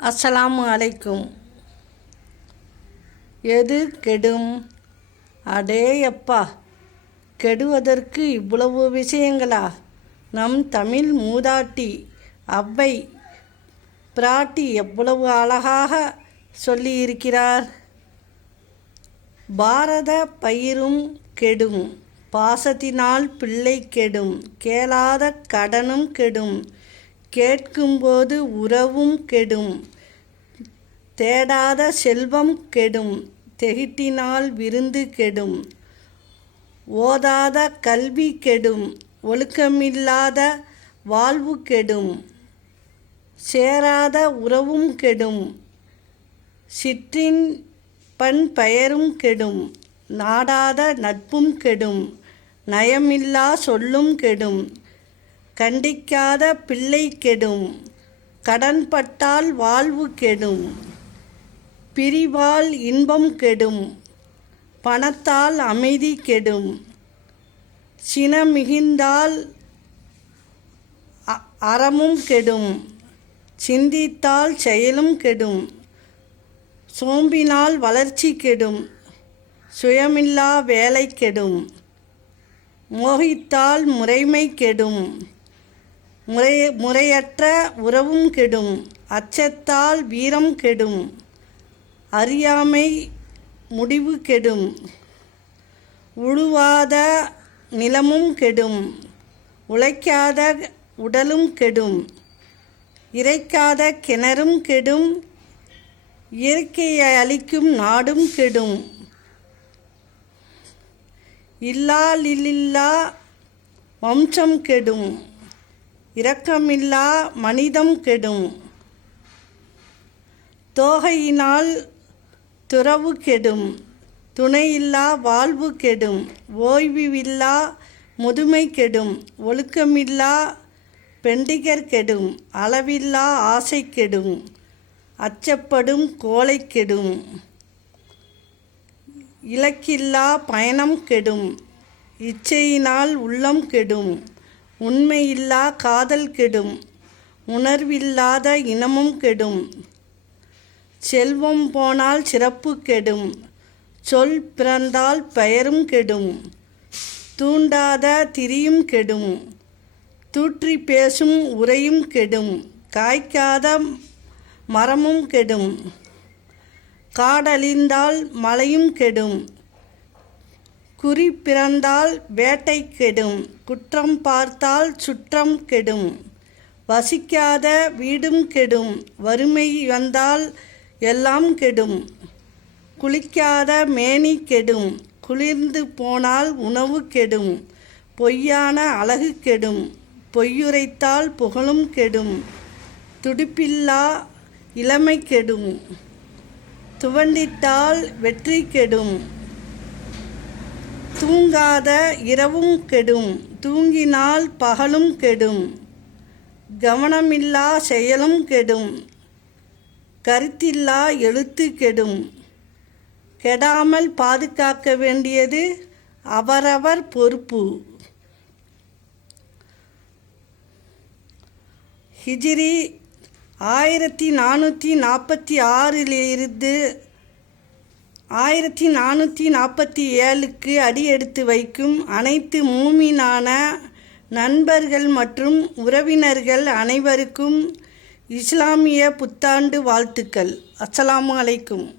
அஸ்ஸலாமு அலைக்கும். எது கெடும்? அடேயப்பா கெடுவதற்கு இவ்வளவு விஷயங்களா? நம் தமிழ் மூதாட்டி அவ்வை பிராட்டி எவ்வளவு அழகாக சொல்லியிருக்கிறார். பாரத பயிரும் கெடும் பாசத்தினால் பிள்ளை கெடும் கேளாத கடனும் கெடும் கேட்கும்போது உறவும் கெடும். தேடாத செல்வம் கெடும். தெகிட்டினால் விருந்து கெடும். ஓதாத கல்வி கெடும். ஒழுக்கமில்லாத வாழ்வு கெடும். சேராத உறவும் கெடும். சிற்றின் பண் பெயரும் கெடும். நாடாத நட்பும் கெடும். நயமில்லா சொல்லும் கெடும். கண்டிக்காத பிள்ளை கெடும் கடன்பட்டால் வாழ்வு கெடும் பிரிவால் இன்பம் கெடும் பணத்தால் அமைதி கெடும் சினமிகுந்தால் அ- அறமும் கெடும் சிந்தித்தால் செயலும் கெடும் சோம்பினால் வளர்ச்சி கெடும் சுயமில்லா வேலை கெடும் மோகித்தால் முறைமை கெடும். முறை முறையற்ற உறவும் கெடும் அச்சத்தால் வீரம் கெடும் அறியாமை முடிவு கெடும் உழுவாத நிலமும் கெடும் உழைக்காத உடலும் கெடும் இறைக்காத கிணறும் கெடும் இயற்கையை அளிக்கும் நாடும் கெடும். இல்லாலில்லா வம்சம் கெடும். இரக்கமில்லா மனிதம் கெடும். தோகையினால் துறவு கெடும். துணையில்லா வாழ்வு கெடும். ஓய்வில்லா முதுமை கெடும். ஒழுக்கமில்லா பெண்டிகர் கெடும். அளவில்லா ஆசை கெடும். அச்சப்படும் கோலை கெடும். இலக்கில்லா பயணம் கெடும். இச்சையினால் உள்ளம் கெடும். உண்மையில்லா காதல் கெடும் உணர்வில்லாத இனமும் கெடும். செல்வம் போனால் சிறப்பு கெடும் சொல் பிறந்தால் பெயரும் கெடும். தூண்டாத திரியும் கெடும் தூற்றி பேசும் உரையும் கெடும் காய்க்காத மரமும் கெடும். காடழிந்தால் மழையும் கெடும் குறி பிறந்தால் வேட்டை கெடும் குற்றம் பார்த்தால் சுற்றம் கெடும். வசிக்காத வீடும் கெடும் வறுமை வந்தால் எல்லாம் கெடும். குளிக்காத மேனி கெடும் குளிர்ந்து போனால் உணவு கெடும். பொய்யான அழகு கெடும் பொய்யுரைத்தால் புகழும் கெடும். துடிப்பில்லா இளமை கெடும். துவண்டிட்டால் வெற்றி கெடும். தூங்காத இரவும் கெடும் தூங்கினால் பகலும் கெடும். கவனமில்லா செயலும் கெடும் கருத்தில்லா எழுத்து கெடும். கெடாமல் பாதுகாக்க வேண்டியது அவரவர் பொறுப்பு. ஹிஜிரி ஆயிரத்தி நானூற்றி நாற்பத்தி ஆறிலிருந்து ஆயிரத்தி நானூற்றி நாற்பத்தி ஏழுக்கு அடியெடுத்து வைக்கும் அனைத்து மூமினான நண்பர்கள் மற்றும் உறவினர்கள் அனைவருக்கும் இஸ்லாமிய புத்தாண்டு வாழ்த்துக்கள். அஸ்ஸலாமு அலைக்கும்.